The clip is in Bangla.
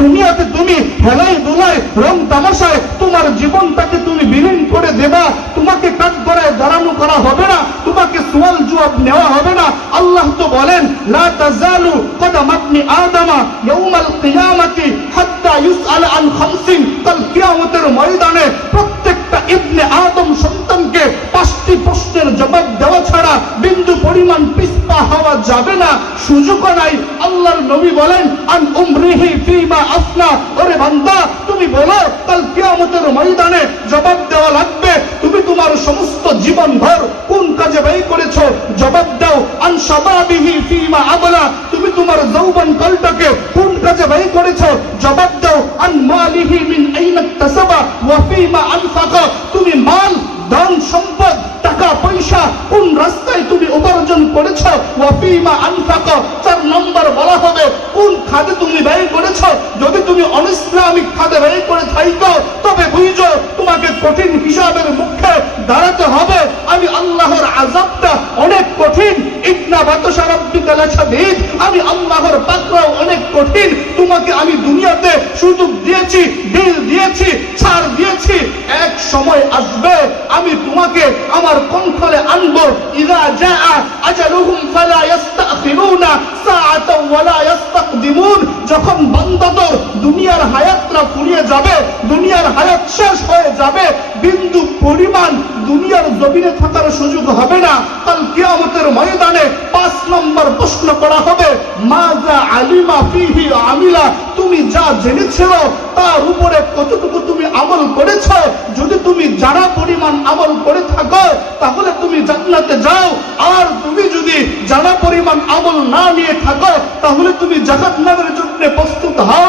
দুনিয়াতে তুমি হেলাই দুলাই রং তামাশায় তোমার জীবনটাকে তুমি বিলীন করে দেবা। তোমাকে কাঠগড়ায় দাঁড়ানো করা হবে না, তোমাকে সওয়াল জবাব নেওয়া হবে না। আল্লাহ তো বলেন লা তাজালু কদম ইবনি আদম ইয়াউমাল কিয়ামতি হাত্তা ইউসআল আন খামসিন। কাল কিয়ামতের ময়দানে প্রত্যেকটা ইবনে আদম সন্তানকে 5টি প্রশ্নের জবাব দেওয়া ছাড়া বিন্দু পরিমাণ পিছপা হওয়া যাবে না, সুযোগও নাই। আল্লাহর নবী বলেন আন উমরিহি ফিমা আফনা। ওরে বান্দা তুমি বলো কাল কিয়ামতের ময়দানে জবাব দেওয়া লাগবে তুমি তোমার সমস্ত জীবন ভর কোন কাজে ব্যয় করেছো, জবাব দাও। আন শাবাবিহি ফিমা আবলা। তুমি তোমার যৌবন কালটাকে কোন কাজে ব্যয় করেছো, জবাব দাও। আন মালিহি মিন আইনা ইকতাসাবা ওয়া ফিমা আনফাকা। তুমি মাল ধন সম্পদ টাকা পয়সা কোন রাস্তায় তুমি উপার্জন করেছো, ওয়া ফিমা আনফাকা। 4 নম্বর বলা হবে কোন খাতে তুমি ব্যয় করেছো। যদি তুমি অনিসলামিক খাতে ব্যয় করে থাকো তবে বুঝো তোমাকে কঠিন হিসাবের মুখে দাঁড়াতে হবে। আমি আল্লাহর আযাবটা অনেক কঠিন। ইন্না বাতশা রাব্বিকা লাশাদীদ। আমি আল্লাহর পাকড়াও অনেক কঠিন। তোমাকে আমি দুনিয়াতে সুযোগ দিয়েছি, ডিল দিয়েছি, ছাড় দিয়েছি। এক সময় আসবে আমি তোমাকে আমার কণ্ঠলে আনবো। ইযা জাআ আজালুহুম ফালা ইস্তাখিরুনা সাআতাও ওয়ালা ইস্তাকদিমুন। যখন বান্দাদের দুনিয়ার হায়াতটা ফুরিয়ে যাবে, দুনিয়ার হায়াত শেষ হয়ে যাবে, বিন্দু পরিমাণ দুনিয়ার জমিনে থাকার সুযোগ হবে না। কাল কিয়ামতের ময়দানে 5 নম্বর প্রশ্ন করা হবে মাজা আলিমা ফিহি আমিলা। তুমি যা জেনেছিল তার উপরে কতটুকু তুমি আমল করেছো। যদি তুমি জানা পরিমাণ আমল করে থাকো তাহলে তুমি জান্নাতে যাও, আর তুমি যদি জানা পরিমাণ আমল না নিয়ে থাকো তাহলে তুমি জাহান্নামের জন্য প্রস্তুত হও।